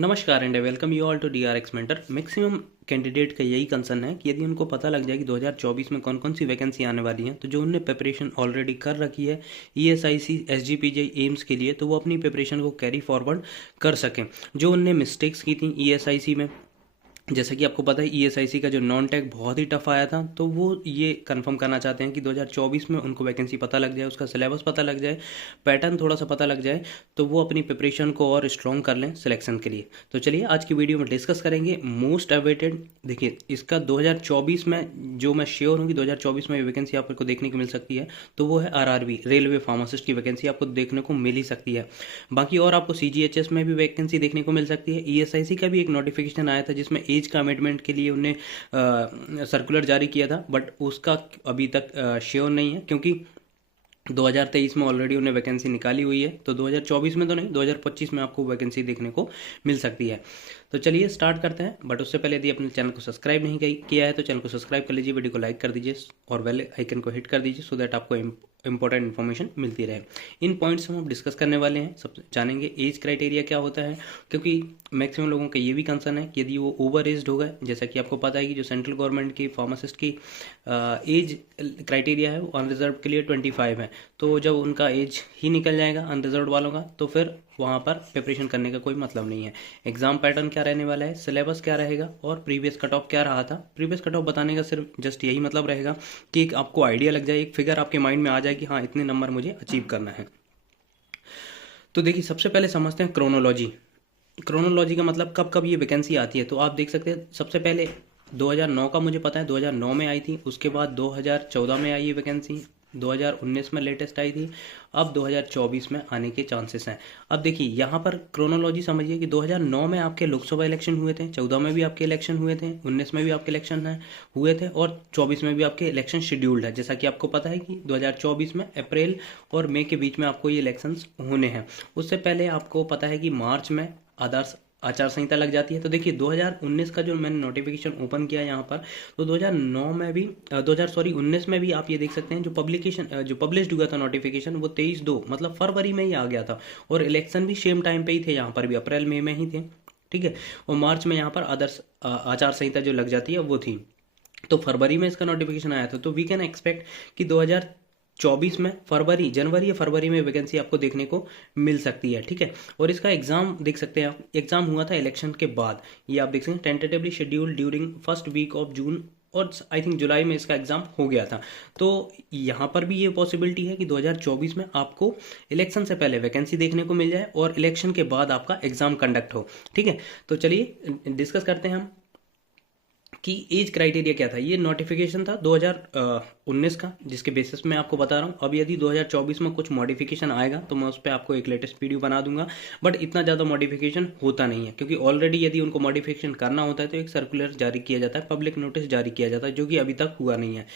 नमस्कार and welcome you all to DRX mentor. Maximum candidate का यही कंसर्न है कि यदि उनको पता लग जाए कि 2024 में कौन कौन सी वैकेंसी आने वाली हैं, तो जो उनने प्रिपरेशन ऑलरेडी कर रखी है ईएसआईसी एसजीपीजे एम्स के लिए, तो वो अपनी प्रिपरेशन को कैरी फॉरवर्ड कर सकें। जो उनने मिस्टेक्स की थी ईएसआईसी में, जैसा कि आपको पता है ईएसआईसी का जो नॉन टेक बहुत ही टफ आया था, तो वो ये कंफर्म करना चाहते हैं कि 2024 में उनको वैकेंसी पता लग जाए, उसका सिलेबस पता लग जाए, पैटर्न थोड़ा सा पता लग जाए, तो वो अपनी प्रिपरेशन को और स्ट्रॉन्ग कर लें सिलेक्शन के लिए। तो चलिए आज की वीडियो में डिस्कस करेंगे मोस्ट अवेटेड। देखिए इसका 2024 में जो मैं श्योर हूँ कि 2024 में वैकेंसी आपको देखने को मिल सकती है, तो वो है आरआरबी रेलवे फार्मासिस्ट की वैकेंसी आपको देखने को मिल ही सकती है। बाकी और आपको सीजीएचएस में भी वैकेंसी देखने को मिल सकती है। ईएसआईसी का भी एक नोटिफिकेशन आया था जिसमें एज का अमेंडमेंट के लिए उन्हें सर्कुलर जारी किया था, बट उसका अभी तक श्योर नहीं है, क्योंकि 2023 में ऑलरेडी उन्हें वैकेंसी निकाली हुई है, तो 2024 में तो नहीं, 2025 में आपको वैकेंसी देखने को मिल सकती है। तो चलिए स्टार्ट करते हैं, बट उससे पहले यदि अपने चैनल को सब्सक्राइब नहीं किया है तो चैनल को सब्सक्राइब कर लीजिए, वीडियो को लाइक कर दीजिए और बेल आइकन को हिट कर दीजिए, सो दैट आपको इंपॉर्टेंट इन्फॉर्मेशन मिलती रहे। इन पॉइंट्स हम डिस्कस करने वाले हैं। सब जानेंगे एज क्राइटेरिया क्या होता है, क्योंकि मैक्सिमम लोगों का ये भी कंसर्न है कि यदि वो ओवर एज्ड हो गए, जैसा कि आपको पता है कि जो सेंट्रल गवर्नमेंट की फार्मासिस्ट की एज क्राइटेरिया है वो अनरिजर्व के लिए 25 है, तो जब उनका एज ही निकल जाएगा अनरिजर्व वालों का, तो फिर वहाँ पर प्रिपरेशन करने का कोई मतलब नहीं है। एग्जाम पैटर्न क्या रहने वाला है, सिलेबस क्या रहेगा और प्रीवियस कट ऑफ क्या रहा था। प्रीवियस कट ऑफ बताने का सिर्फ जस्ट यही मतलब रहेगा कि एक आपको आइडिया लग जाए, एक फिगर आपके माइंड में आ जाए कि हाँ इतने नंबर मुझे अचीव करना है। तो देखिए सबसे पहले समझते हैं क्रोनोलॉजी। क्रोनोलॉजी का मतलब कब कब ये वैकेंसी आती है। तो आप देख सकते हैं सबसे पहले 2009 का मुझे पता है 2009 में आई थी, उसके बाद 2014 में आई ये वैकेंसी, 2019 में लेटेस्ट आई थी, अब 2024 में आने के चांसेस हैं। अब देखिए यहाँ पर क्रोनोलॉजी समझिए कि 2009 में आपके लोकसभा इलेक्शन हुए थे, 14 में भी आपके इलेक्शन हुए थे, 19 में भी आपके इलेक्शन हुए थे और 24 में भी आपके इलेक्शन शेड्यूल्ड है। जैसा कि आपको पता है कि 2024 में अप्रैल और मई के बीच में आपको ये इलेक्शंस होने हैं। उससे पहले आपको पता है कि मार्च में आदर्श आचार संहिता लग जाती है। तो देखिए 2019 का जो मैंने नोटिफिकेशन ओपन किया यहाँ पर, तो 2009 में भी 19 में भी आप ये देख सकते हैं जो पब्लिश हुआ था नोटिफिकेशन, वो 23/2 मतलब फरवरी में ही आ गया था, और इलेक्शन भी सेम टाइम पे ही थे, यहाँ पर भी अप्रैल मई में ही थे, ठीक है। और मार्च में यहाँ पर आदर्श आचार संहिता जो लग जाती है वो थी, तो फरवरी में इसका नोटिफिकेशन आया था। तो वी कैन एक्सपेक्ट कि 2024 में जनवरी या फरवरी में वैकेंसी आपको देखने को मिल सकती है, ठीक है। और इसका एग्जाम देख सकते हैं आप, एग्जाम हुआ था इलेक्शन के बाद, ये आप देख सकते हैं tentatively scheduled during first week of June, और आई थिंक जुलाई में इसका एग्जाम हो गया था। तो यहाँ पर भी ये पॉसिबिलिटी है कि 2024 में आपको इलेक्शन से पहले वैकेंसी देखने को मिल जाए और इलेक्शन के बाद आपका एग्जाम कंडक्ट हो, ठीक है। तो चलिए डिस्कस करते हैं हम कि एज क्राइटेरिया क्या था। ये नोटिफिकेशन था 2019 का, जिसके बेसिस में आपको बता रहा हूँ। अब यदि 2024 में कुछ मॉडिफिकेशन आएगा तो मैं उस पर आपको एक लेटेस्ट वीडियो बना दूंगा, बट इतना ज़्यादा मॉडिफिकेशन होता नहीं है, क्योंकि ऑलरेडी यदि उनको मॉडिफिकेशन करना होता है तो एक सर्कुलर जारी किया जाता है, पब्लिक नोटिस जारी किया जाता है, जो कि अभी तक हुआ नहीं है।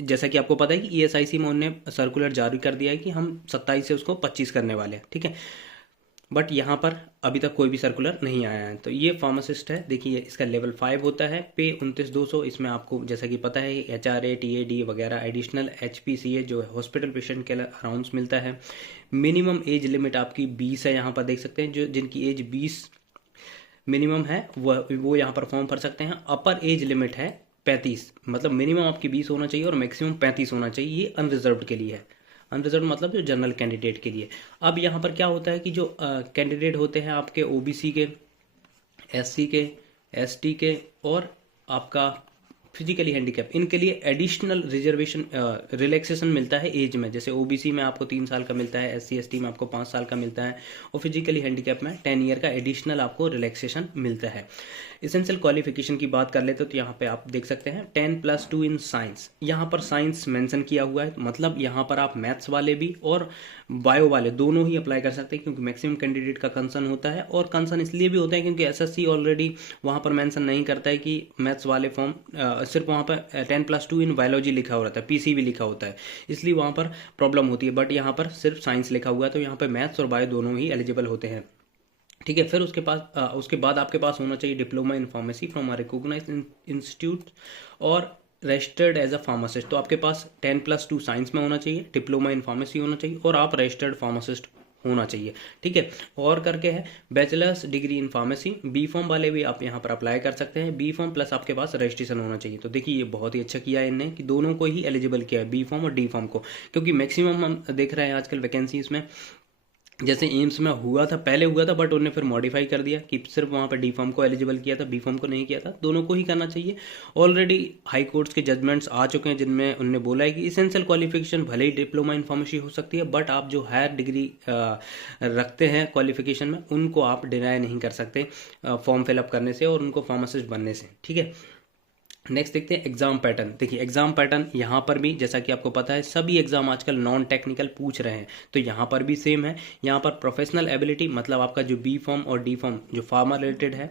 जैसा कि आपको पता है कि ईएसआईसी में उन्होंने सर्कुलर जारी कर दिया है कि हम 27 से उसको 25 करने वाले हैं, ठीक है, बट यहाँ पर अभी तक कोई भी सर्कुलर नहीं आया है। तो ये फार्मासिस्ट है, देखिए इसका लेवल 5 होता है, पे 29,200। इसमें आपको जैसा कि पता है HRA TAD वगैरह एडिशनल HPCA जो है हॉस्पिटल पेशेंट के अलाउंस मिलता है। मिनिमम एज लिमिट आपकी 20 है, यहाँ पर देख सकते हैं जो जिनकी एज 20 मिनिमम है वो यहाँ पर फॉर्म भर सकते हैं। अपर एज लिमिट है 35, मतलब मिनिमम आपकी 20 होना चाहिए और मैक्सिमम 35 होना चाहिए। ये अनरिजर्व्ड के लिए है, अनरिजर्व मतलब जो जनरल कैंडिडेट के लिए। अब यहाँ पर क्या होता है कि जो कैंडिडेट होते हैं आपके ओबीसी के, एससी के, एसटी के और आपका फिजिकली हैंडीकैप, इनके लिए एडिशनल रिजर्वेशन रिलैक्सेशन मिलता है एज में। जैसे ओबीसी में आपको 3 साल का मिलता है, SC ST में आपको 5 साल का मिलता है, और फिजिकली हैंडीकैप में 10 ईयर का एडिशनल आपको रिलैक्सेशन मिलता है। इसेंशियल क्वालिफिकेशन की बात कर लेते तो यहाँ पे आप देख सकते हैं 10+2 इन साइंस। यहाँ पर साइंस मेंशन किया हुआ है, मतलब यहाँ पर आप मैथ्स वाले भी और बायो वाले दोनों ही अप्लाई कर सकते हैं, क्योंकि मैक्सिमम कैंडिडेट का कंसर्न होता है। और कंसर्न इसलिए भी होता है क्योंकि SSC ऑलरेडी वहाँ पर मेंशन नहीं करता है कि मैथ्स वाले फॉर्म, सिर्फ वहाँ पर 10+2 इन बायोलॉजी लिखा हो रहता है, PCB लिखा होता है, इसलिए वहाँ पर प्रॉब्लम होती है। बट यहाँ पर सिर्फ साइंस लिखा हुआ है, तो यहाँ पर मैथ्स और बायो दोनों ही एलिजिबल होते हैं, ठीक है। फिर उसके बाद आपके पास होना चाहिए diploma in pharmacy from a recognised institute और रजिस्टर्ड एज अ फार्मासिस्ट। तो आपके पास 10+2 साइंस में होना चाहिए, डिप्लोमा इन फार्मेसी होना चाहिए और आप रजिस्टर्ड फार्मासिस्ट होना चाहिए, ठीक है। और करके है bachelor's degree in pharmacy, B pharm वाले भी आप यहाँ पर अप्लाई कर सकते हैं, बी फॉर्म प्लस आपके पास रजिस्ट्रेशन होना चाहिए। तो देखिए ये बहुत ही अच्छा किया है इनने कि दोनों को ही एलिजिबल किया है, बी फॉर्म और डी फॉर्म को, क्योंकि मैक्सिमम हम देख रहे हैं आजकल वैकेंसी इसमें, जैसे एम्स में हुआ था, पहले हुआ था, बट उन्होंने फिर मॉडिफाई कर दिया कि सिर्फ वहाँ पर डी फॉर्म को एलिजिबल किया था, बी फॉर्म को नहीं किया था। दोनों को ही करना चाहिए। ऑलरेडी हाई कोर्ट्स के जजमेंट्स आ चुके हैं जिनमें उन्होंने बोला है कि इसेंशियल क्वालिफिकेशन भले ही डिप्लोमा इन फार्मेसी हो सकती है, बट आप जो हायर डिग्री रखते हैं क्वालिफिकेशन में, उनको आप डिनाई नहीं कर सकते फॉर्म फिलअप करने से और उनको फार्मासिस्ट बनने से, ठीक है। नेक्स्ट देखते हैं एग्जाम पैटर्न। देखिए एग्जाम पैटर्न यहाँ पर भी जैसा कि आपको पता है सभी एग्जाम आजकल नॉन टेक्निकल पूछ रहे हैं, तो यहाँ पर भी सेम है। यहाँ पर प्रोफेशनल एबिलिटी मतलब आपका जो बी फॉर्म और डी फॉर्म जो फार्मा रिलेटेड है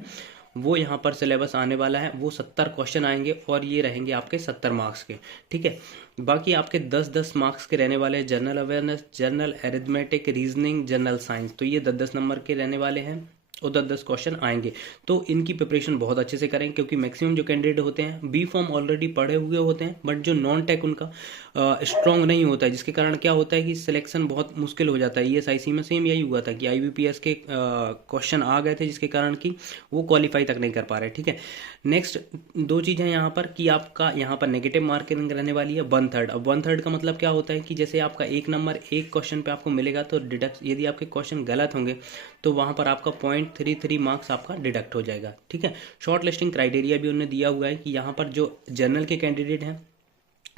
वो यहाँ पर सिलेबस आने वाला है, वो 70 क्वेश्चन आएंगे और ये रहेंगे आपके 70 मार्क्स के, ठीक है। बाकी आपके 10-10 मार्क्स के रहने वाले हैं general awareness, general arithmetic, reasoning, general science, तो ये 10-10 नंबर के रहने वाले हैं और 10-10 क्वेश्चन आएंगे। तो इनकी प्रिपरेशन बहुत अच्छे से करें, क्योंकि मैक्सिमम जो कैंडिडेट होते हैं बी फॉर्म ऑलरेडी पढ़े हुए होते हैं, बट जो नॉन टेक उनका स्ट्रॉन्ग नहीं होता है, जिसके कारण क्या होता है कि सिलेक्शन बहुत मुश्किल हो जाता है। ईएसआईसी में सेम यही हुआ था कि आईबीपीएस के क्वेश्चन आ गए थे जिसके कारण कि वो क्वालिफाई तक नहीं कर पा रहे, ठीक है। नेक्स्ट दो चीज़ें यहाँ पर कि आपका यहाँ पर नेगेटिव मार्किंग रहने वाली है 1/3। अब 1/3 का मतलब क्या होता है कि जैसे आपका 1 नंबर एक क्वेश्चन पे आपको मिलेगा, तो डिडक्ट यदि आपके क्वेश्चन गलत होंगे तो वहाँ पर आपका 0.33 मार्क्स आपका डिडक्ट हो जाएगा, ठीक है। शॉर्ट लिस्टिंग क्राइटेरिया भी उन्होंने दिया हुआ है कि यहाँ पर जो जनरल के कैंडिडेट हैं,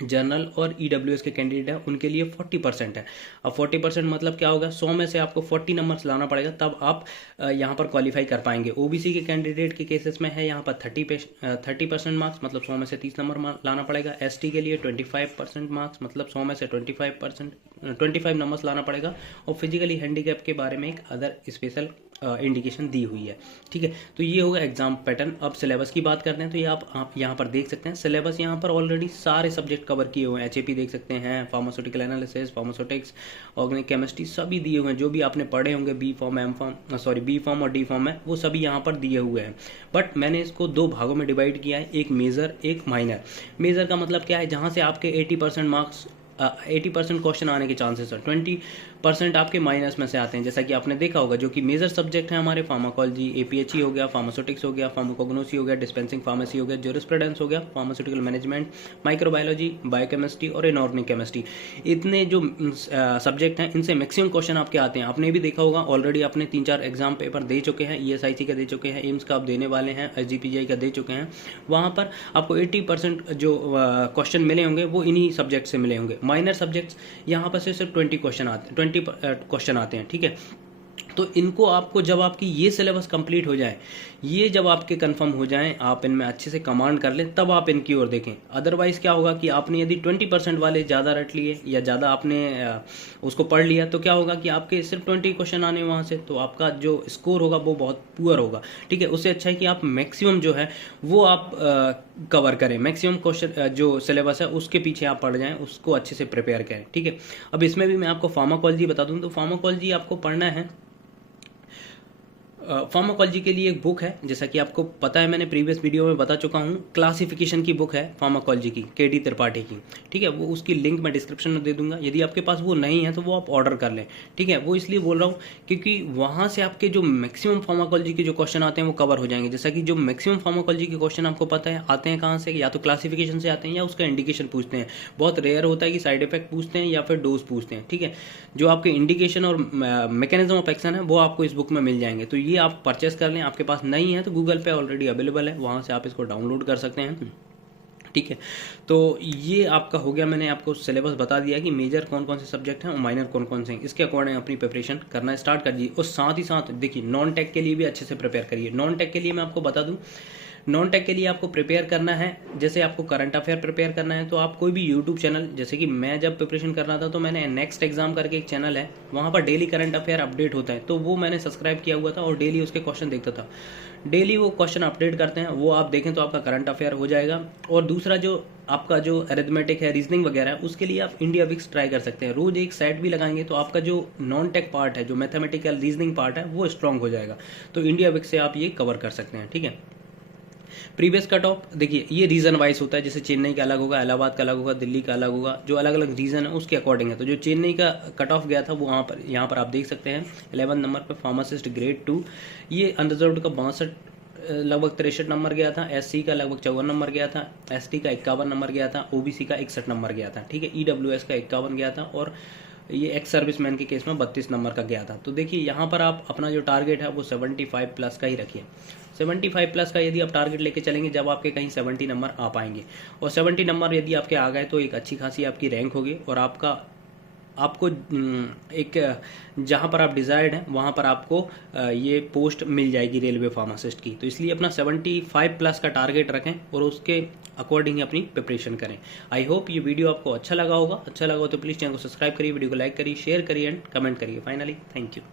जनरल और ईडब्ल्यूएस के कैंडिडेट है, उनके लिए 40% है। अब 40% मतलब क्या होगा, 100 में से आपको 40 नंबर्स लाना पड़ेगा, तब आप यहाँ पर क्वालिफाई कर पाएंगे। ओबीसी के कैंडिडेट के केसेस में है यहाँ पर 30% मार्क्स, मतलब 100 में से 30 नंबर लाना पड़ेगा। एसटी के लिए 25% मार्क्स, मतलब 100 में से 25 नंबर्स लाना पड़ेगा। और फिजिकली हैंडीकैप के बारे में एक अदर स्पेशल इंडिकेशन दी हुई है, ठीक है। तो ये होगा एग्जाम पैटर्न। अब सिलेबस की बात करते हैं, तो ये आप यहाँ पर देख सकते हैं सिलेबस यहाँ पर ऑलरेडी सारे सब्जेक्ट कवर किए हुए हैं। एचएपी देख सकते हैं, pharmaceutical analysis, pharmaceutics, organic chemistry, सभी दिए हुए हैं। जो भी आपने पढ़े होंगे बी फॉर्म और डी फॉर्म में, वो सभी यहाँ पर दिए हुए हैं। बट मैंने इसको 2 भागों में डिवाइड किया है, एक मेजर एक माइनर। मेजर का मतलब क्या है, जहाँ से आपके 80% मार्क्स 80% क्वेश्चन आने के चांसेस है, 20% आपके माइनस में से आते हैं। जैसा कि आपने देखा होगा, जो कि मेजर सब्जेक्ट है हमारे, फार्माकोलॉजी, एपीएचई हो गया, फार्मास्यूटिक्स हो गया, फार्माकोग्नोसी हो गया, डिस्पेंसिंग फार्मेसी हो गया, ज्यूरिस्प्रूडेंस हो गया, फार्मास्यूटिकल मैनेजमेंट, माइक्रोबायोलॉजी, बायोकेमिस्ट्री और इनऑर्गेनिक केमिस्ट्री। इतने जो सब्जेक्ट हैं, इनसे मैक्सिमम क्वेश्चन आपके आते हैं। आपने भी देखा होगा, ऑलरेडी आपने 3-4 एग्जाम पेपर दे चुके हैं, ईएसआईसी का दे चुके हैं, एम्स का आप देने वाले हैं, एसजीपीजीआई का दे चुके हैं। वहाँ पर आपको 80% जो क्वेश्चन मिले होंगे वो इन्हीं सब्जेक्ट से मिले होंगे। माइनर सब्जेक्ट्स यहाँ पर से सिर्फ 20 क्वेश्चन आते हैं, ठीक है। तो इनको आपको जब आपकी ये सिलेबस कंप्लीट हो जाए, ये जब आपके कंफर्म हो जाएं, आप इनमें अच्छे से कमांड कर लें, तब आप इनकी ओर देखें। अदरवाइज क्या होगा कि आपने यदि 20% वाले ज़्यादा रट लिए या ज़्यादा आपने उसको पढ़ लिया, तो क्या होगा कि आपके सिर्फ 20 क्वेश्चन आने वहाँ से, तो आपका जो स्कोर होगा वो बहुत पुअर होगा, ठीक है। उससे अच्छा है कि आप मैक्सिमम जो है वो आप कवर करें, मैक्सिमम क्वेश्चन जो सिलेबस है उसके पीछे आप पढ़ जाएं, उसको अच्छे से प्रिपेयर करें, ठीक है। अब इसमें भी मैं आपको फार्माकोलॉजी बता दूं, तो फार्माकोलॉजी आपको पढ़ना है। फार्माकोलॉजी के लिए एक बुक है, जैसा कि आपको पता है, मैंने प्रीवियस वीडियो में बता चुका हूँ, क्लासिफिकेशन की बुक है फार्माकोलॉजी की, केडी त्रिपाठी की, ठीक है। वो उसकी लिंक मैं डिस्क्रिप्शन में दे दूंगा, यदि आपके पास वो नहीं है तो वो आप ऑर्डर कर लें, ठीक है। वो इसलिए बोल रहा हूँ क्योंकि वहाँ से आपके जो मैक्सिमम फार्माकोलॉजी के जो क्वेश्चन आते हैं वो कवर हो जाएंगे। जैसा कि जो मैक्सिमम फार्माकोलॉजी के क्वेश्चन आपको पता है आते हैं कहाँ से, या तो क्लासिफिकेशन से आते हैं या उसका इंडिकेशन पूछते हैं। बहुत रेयर होता है कि साइड इफेक्ट पूछते हैं या फिर डोज पूछते हैं, ठीक है। जो आपके इंडिकेशन और मैकेनिज्म ऑफ एक्शन है वो आपको इस बुक में मिल जाएंगे, तो ये आप परचेस कर लें। आपके पास नहीं है तो गूगल पे ऑलरेडी अवेलेबल है, वहां से आप इसको डाउनलोड कर सकते हैं, ठीक है। तो ये आपका हो गया, मैंने आपको सिलेबस बता दिया कि मेजर कौन कौन से सब्जेक्ट हैं और माइनर कौन कौन से हैं। इसके अकॉर्डिंग अपनी प्रिपरेशन करना स्टार्ट कर दीजिए। और साथ ही साथ देखिए नॉन टेक के लिए भी अच्छे से प्रिपेयर करिए। नॉन टेक के लिए मैं आपको बता दूं, नॉन टेक के लिए आपको प्रिपेयर करना है, जैसे आपको करंट अफेयर प्रिपेयर करना है तो आप कोई भी यूट्यूब चैनल, जैसे कि मैं जब प्रिपरेशन कर रहा था तो मैंने नेक्स्ट एग्जाम करके एक चैनल है, वहाँ पर डेली करंट अफेयर अपडेट होता है, तो वो मैंने सब्सक्राइब किया हुआ था और डेली उसके क्वेश्चन देखता था। डेली वो क्वेश्चन अपडेट करते हैं, वो आप देखें तो आपका करंट अफेयर हो जाएगा। और दूसरा जो आपका जो अरिथमेटिक है, रीजनिंग वगैरह है, उसके लिए आप इंडिया विक्स ट्राई कर सकते हैं। रोज एक सेट भी लगाएंगे तो आपका जो नॉन टेक पार्ट है, जो मैथमेटिकल रीजनिंग पार्ट है, वो स्ट्रांग हो जाएगा। तो इंडिया विक्स से आप ये कवर कर सकते हैं, ठीक है। प्रीवियस कट ऑफ देखिए ये रीजन वाइज होता है, जैसे चेन्नई का अलग होगा, इलाहाबाद का अलग होगा, दिल्ली का अलग होगा, जो अलग अलग रीजन है उसके अकॉर्डिंग है। तो जो चेन्नई का कट ऑफ गया था वो यहाँ पर आप देख सकते हैं 11 नंबर पर फार्मासिस्ट ग्रेड 2, ये अनरिजर्व्ड का 62 लगभग 63 नंबर गया था, एससी का लगभग 54 नंबर गया था, एसटी का 51 नंबर गया था, ओबीसी का 61 नंबर गया था, ठीक है। ईडब्ल्यूएस का 51 गया था और ये एक्स सर्विसमैन के केस में 32 नंबर का गया था। तो देखिए यहाँ पर आप अपना जो टारगेट है वो 75 प्लस का ही रखिए। 75 प्लस का यदि आप टारगेट लेके चलेंगे, जब आपके कहीं 70 नंबर आ पाएंगे, और 70 नंबर यदि आपके आ गए तो एक अच्छी खासी आपकी रैंक होगी और आपको एक जहाँ पर आप डिज़ायर्ड हैं वहाँ पर आपको ये पोस्ट मिल जाएगी रेलवे फार्मासिस्ट की। तो इसलिए अपना 75 प्लस का टारगेट रखें और उसके अकॉर्डिंग अपनी प्रिपरेशन करें। आई होप ये वीडियो आपको अच्छा लगा होगा। अच्छा लगा हो तो प्लीज़ चैनल को सब्सक्राइब करिए, वीडियो को लाइक करिए, शेयर करिए एंड कमेंट करिए। Finally thank you.